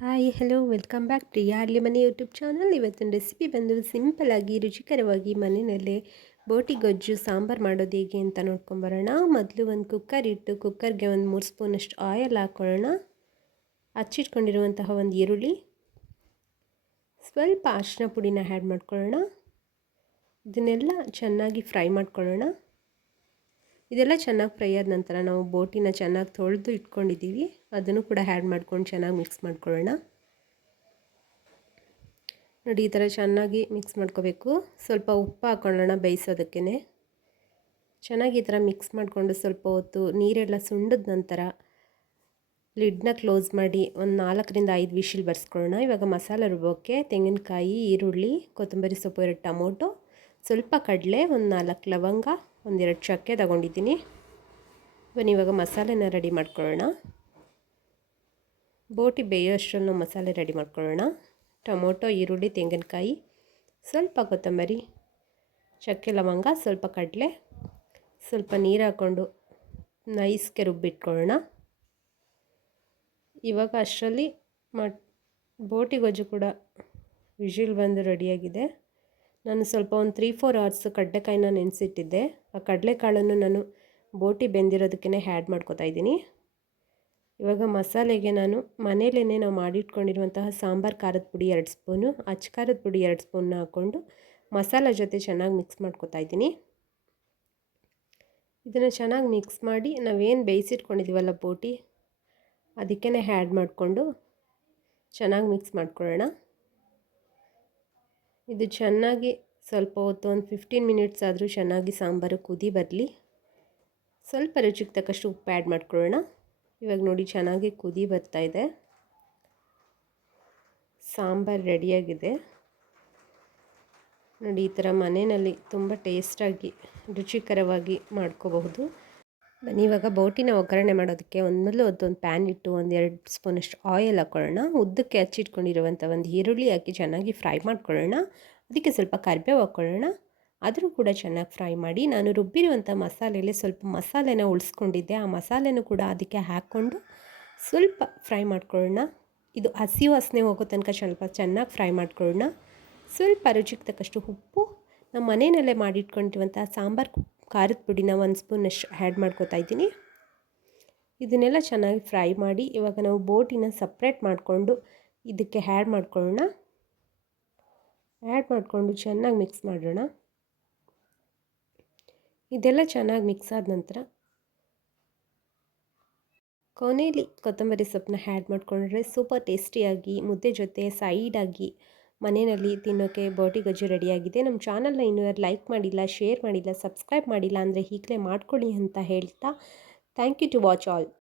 Hi hello welcome back to ಯಾರ್ಲಿ ಮನೆ YouTube channel ಇವತ್ತಿನ recipe ಬಂದು ಸಿಂಪಲಾಗಿ ರುಚಿಕರವಾಗಿ ಮನೆಯಲ್ಲೇ ಬೋಟಿ ಗೊಜ್ಜು, ಸಾಂಬಾರು ಮಾಡೋದು ಹೇಗೆ ಅಂತ ನೋಡ್ಕೊಂಬರೋಣ. ಮೊದಲು ಒಂದು ಕುಕ್ಕರ್ ಇಟ್ಟು ಕುಕ್ಕರ್ಗೆ ಒಂದು ಮೂರು ಸ್ಪೂನಷ್ಟು ಆಯಿಲ್ ಹಾಕ್ಕೊಳ್ಳೋಣ ಹಚ್ಚಿಟ್ಕೊಂಡಿರುವಂತಹ ಒಂದು ಈರುಳ್ಳಿ. ಸ್ವಲ್ಪ ಅರಿಶಿನ ಪುಡಿನ ಆ್ಯಡ್ ಮಾಡ್ಕೊಳ್ಳೋಣ. ಇದನ್ನೆಲ್ಲ ಚೆನ್ನಾಗಿ ಫ್ರೈ ಮಾಡ್ಕೊಳ್ಳೋಣ. ಇದೆಲ್ಲ ಚೆನ್ನಾಗಿ ಫ್ರೈ ಆದ ನಂತರ ನಾವು ಬೋಟಿನ ಚೆನ್ನಾಗಿ ತೊಳೆದು ಇಟ್ಕೊಂಡಿದ್ದೀವಿ. ಅದನ್ನು ಕೂಡ ಆ್ಯಡ್ ಮಾಡ್ಕೊಂಡು ಚೆನ್ನಾಗಿ ಮಿಕ್ಸ್ ಮಾಡ್ಕೊಳ್ಳೋಣ. ನೋಡಿ, ಈ ಥರ ಚೆನ್ನಾಗಿ ಮಿಕ್ಸ್ ಮಾಡ್ಕೋಬೇಕು. ಸ್ವಲ್ಪ ಉಪ್ಪು ಹಾಕ್ಕೊಳ್ಳೋಣ ಬೇಯಿಸೋದಕ್ಕೇ ಚೆನ್ನಾಗಿ ಈ ಥರ ಮಿಕ್ಸ್ ಮಾಡಿಕೊಂಡು ಸ್ವಲ್ಪ ಹೊತ್ತು ನೀರೆಲ್ಲ ಸುಂಡಿದ ನಂತರ ಲಿಡ್ನ ಕ್ಲೋಸ್ ಮಾಡಿ ಒಂದು ನಾಲ್ಕರಿಂದ ಐದು ವಿಶಿಲ್ ಬರ್ಸ್ಕೊಳ್ಳೋಣ. ಇವಾಗ ಮಸಾಲೆ ರುಬ್ಬೋಕ್ಕೆ ತೆಂಗಿನಕಾಯಿ, ಈರುಳ್ಳಿ, ಕೊತ್ತಂಬರಿ ಸೊಪ್ಪು, ಎರಡು ಟೊಮೊಟೊ, ಸ್ವಲ್ಪ ಕಡಲೆ, ಒಂದು ನಾಲ್ಕು ಲವಂಗ ಒಂದೆರಡು ಚಕ್ಕೆ ತಗೊಂಡಿದ್ದೀನಿ. ಬನ್ನಿ, ಇವಾಗ ಮಸಾಲೆನ ರೆಡಿ ಮಾಡ್ಕೊಳ್ಳೋಣ. ಬೋಟಿ ಬೇಯೋಷ್ಟರಲ್ಲಿ ಮಸಾಲೆ ರೆಡಿ ಮಾಡ್ಕೊಳ್ಳೋಣ. ಟೊಮೊಟೊ, ಈರುಳ್ಳಿ, ತೆಂಗಿನಕಾಯಿ, ಸ್ವಲ್ಪ ಕೊತ್ತಂಬರಿ, ಚಕ್ಕೆ ಲವಂಗ, ಸ್ವಲ್ಪ ಕಡಲೆ, ಸ್ವಲ್ಪ ನೀರು ಹಾಕ್ಕೊಂಡು ನೈಸ್ಗೆ ರುಬ್ಬಿಟ್ಕೊಳ್ಳೋಣ ಇವಾಗ ಅಷ್ಟರಲ್ಲಿ ಮಟ್, ಬೋಟಿ ಗೊಜ್ಜು ಕೂಡ ವಿಷಿಲ್ ಬಂದು ರೆಡಿಯಾಗಿದೆ. ನಾನು ಸ್ವಲ್ಪ ಒಂದು ತ್ರೀ ಫೋರ್ ಅವರ್ಸ್ ಕಡ್ಡೆಕಾಯಿನ ನೆನೆಸಿಟ್ಟಿದ್ದೆ. ಆ ಕಡಲೆಕಾಳನ್ನು ನಾನು ಬೋಟಿ ಬೆಂದಿರೋದಕ್ಕೇ ಹ್ಯಾಡ್ ಮಾಡ್ಕೋತಾ ಇದ್ದೀನಿ. ಇವಾಗ ಮಸಾಲೆಗೆ ನಾನು ಮನೇಲೇ ನಾವು ಮಾಡಿಟ್ಕೊಂಡಿರುವಂತಹ ಸಾಂಬಾರು ಖಾರದ ಪುಡಿ ಎರಡು ಸ್ಪೂನು ಅಚ್ಚ ಖಾರದ ಪುಡಿ ಎರಡು ಸ್ಪೂನ್ನ ಹಾಕ್ಕೊಂಡು ಮಸಾಲ ಜೊತೆ ಚೆನ್ನಾಗಿ ಮಿಕ್ಸ್ ಮಾಡ್ಕೋತಾ ಇದ್ದೀನಿ. ಇದನ್ನು ಚೆನ್ನಾಗಿ ಮಿಕ್ಸ್ ಮಾಡಿ ನಾವೇನು ಬೇಯಿಸಿಟ್ಕೊಂಡಿದ್ದೀವಲ್ಲ ಬೋಟಿ ಅದಕ್ಕೇ ಹ್ಯಾಡ್ ಮಾಡಿಕೊಂಡು ಚೆನ್ನಾಗಿ ಮಿಕ್ಸ್ ಮಾಡ್ಕೊಳ್ಳೋಣ. ಇದು ಚೆನ್ನಾಗಿ ಸ್ವಲ್ಪ ಹೊತ್ತು ಒಂದು ಫಿಫ್ಟೀನ್ ಮಿನಿಟ್ಸ್ ಆದರೂ ಚೆನ್ನಾಗಿ ಸಾಂಬಾರು ಕುದಿ ಬರಲಿ. ಸ್ವಲ್ಪ ರುಚಿಗೆ ತಕ್ಕಷ್ಟು ಉಪ್ಪು ಆ್ಯಡ್ ಮಾಡ್ಕೊಳ್ಳೋಣ. ಇವಾಗ ನೋಡಿ ಚೆನ್ನಾಗಿ ಕುದಿ ಬರ್ತಾ ಇದೆ. ಸಾಂಬಾರು ರೆಡಿಯಾಗಿದೆ ನೋಡಿ ಈ ಥರ ಮನೆಯಲ್ಲಿ ತುಂಬ ಟೇಸ್ಟಾಗಿ ರುಚಿಕರವಾಗಿ ಮಾಡ್ಕೋಬಹುದು. ಬನ್ನಿ, ಇವಾಗ ಬೋಟಿನ ಒಗ್ಗರಣೆ ಮಾಡೋದಕ್ಕೆ ಒಂದು ಮೊದಲು ಅದೊಂದು ಪ್ಯಾನ್ ಇಟ್ಟು ಒಂದು ಎರಡು ಸ್ಪೂನಷ್ಟು ಆಯಿಲ್ ಹಾಕ್ಕೊಳ್ಳೋಣ ಉದ್ದಕ್ಕೆ ಹಚ್ಚಿಟ್ಕೊಂಡಿರುವಂಥ ಒಂದು ಈರುಳ್ಳಿ ಹಾಕಿ ಚೆನ್ನಾಗಿ ಫ್ರೈ ಮಾಡ್ಕೊಳ್ಳೋಣ. ಅದಕ್ಕೆ ಸ್ವಲ್ಪ ಕರಿಬೇವು ಹಾಕ್ಕೊಳ್ಳೋಣ ಅದನ್ನು ಕೂಡ ಚೆನ್ನಾಗಿ ಫ್ರೈ ಮಾಡಿ ನಾನು ರುಬ್ಬಿರುವಂಥ ಮಸಾಲೆಯಲ್ಲಿ ಸ್ವಲ್ಪ ಮಸಾಲೆನ ಉಳಿಸ್ಕೊಂಡಿದ್ದೆ. ಆ ಮಸಾಲೆನೂ ಕೂಡ ಅದಕ್ಕೆ ಹಾಕ್ಕೊಂಡು ಸ್ವಲ್ಪ ಫ್ರೈ ಮಾಡ್ಕೊಳ್ಳೋಣ. ಇದು ಹಸಿ ವಾಸನೆ ಹೋಗೋ ತನಕ ಸ್ವಲ್ಪ ಚೆನ್ನಾಗಿ ಫ್ರೈ ಮಾಡ್ಕೊಳ್ಳೋಣ. ಸ್ವಲ್ಪ ರುಚಿಗೆ ತಕ್ಕಷ್ಟು ಉಪ್ಪು. ನಮ್ಮ ಮನೆಯಲ್ಲೇ ಮಾಡಿಟ್ಕೊಂಡಿರುವಂಥ ಸಾಂಬಾರು ಖಾರದ ಪುಡಿನ ಒಂದು ಸ್ಪೂನಷ್ಟು ಆ್ಯಡ್ ಮಾಡ್ಕೋತಾ ಇದ್ದೀನಿ. ಇದನ್ನೆಲ್ಲ ಚೆನ್ನಾಗಿ ಫ್ರೈ ಮಾಡಿ ಇವಾಗ ನಾವು ಬೋಟಿನ ಸಪ್ರೇಟ್ ಮಾಡಿಕೊಂಡು ಇದಕ್ಕೆ ಹ್ಯಾಡ್ ಮಾಡ್ಕೊಳ್ಳೋಣ. ಆ್ಯಡ್ ಮಾಡಿಕೊಂಡು ಚೆನ್ನಾಗಿ ಮಿಕ್ಸ್ ಮಾಡೋಣ. ಇದೆಲ್ಲ ಚೆನ್ನಾಗಿ ಮಿಕ್ಸ್ ಆದ ನಂತರ ಕೊನೆಯಲ್ಲಿ ಕೊತ್ತಂಬರಿ ಸೊಪ್ಪನ್ನ ಆ್ಯಡ್ ಮಾಡಿಕೊಂಡ್ರೆ ಸೂಪರ್ ಟೇಸ್ಟಿಯಾಗಿ ಮುದ್ದೆ ಜೊತೆ ಸೈಡಾಗಿ ಮನೆಯಲ್ಲಿ ತಿನ್ನೋಕ್ಕೆ ಬೋಟಿ ಗಜ್ಜು ರೆಡಿಯಾಗಿದೆ ನಮ್ಮ ಚಾನಲ್ನ ಇನ್ನೂ ಯಾರು ಲೈಕ್ ಮಾಡಿಲ್ಲ ಶೇರ್ ಮಾಡಿಲ್ಲ ಸಬ್ಸ್ಕ್ರೈಬ್ ಮಾಡಿಲ್ಲ ಅಂದರೆ ಈಗಲೇ ಮಾಡ್ಕೊಳ್ಳಿ ಅಂತ ಹೇಳ್ತಾ thank you to watch all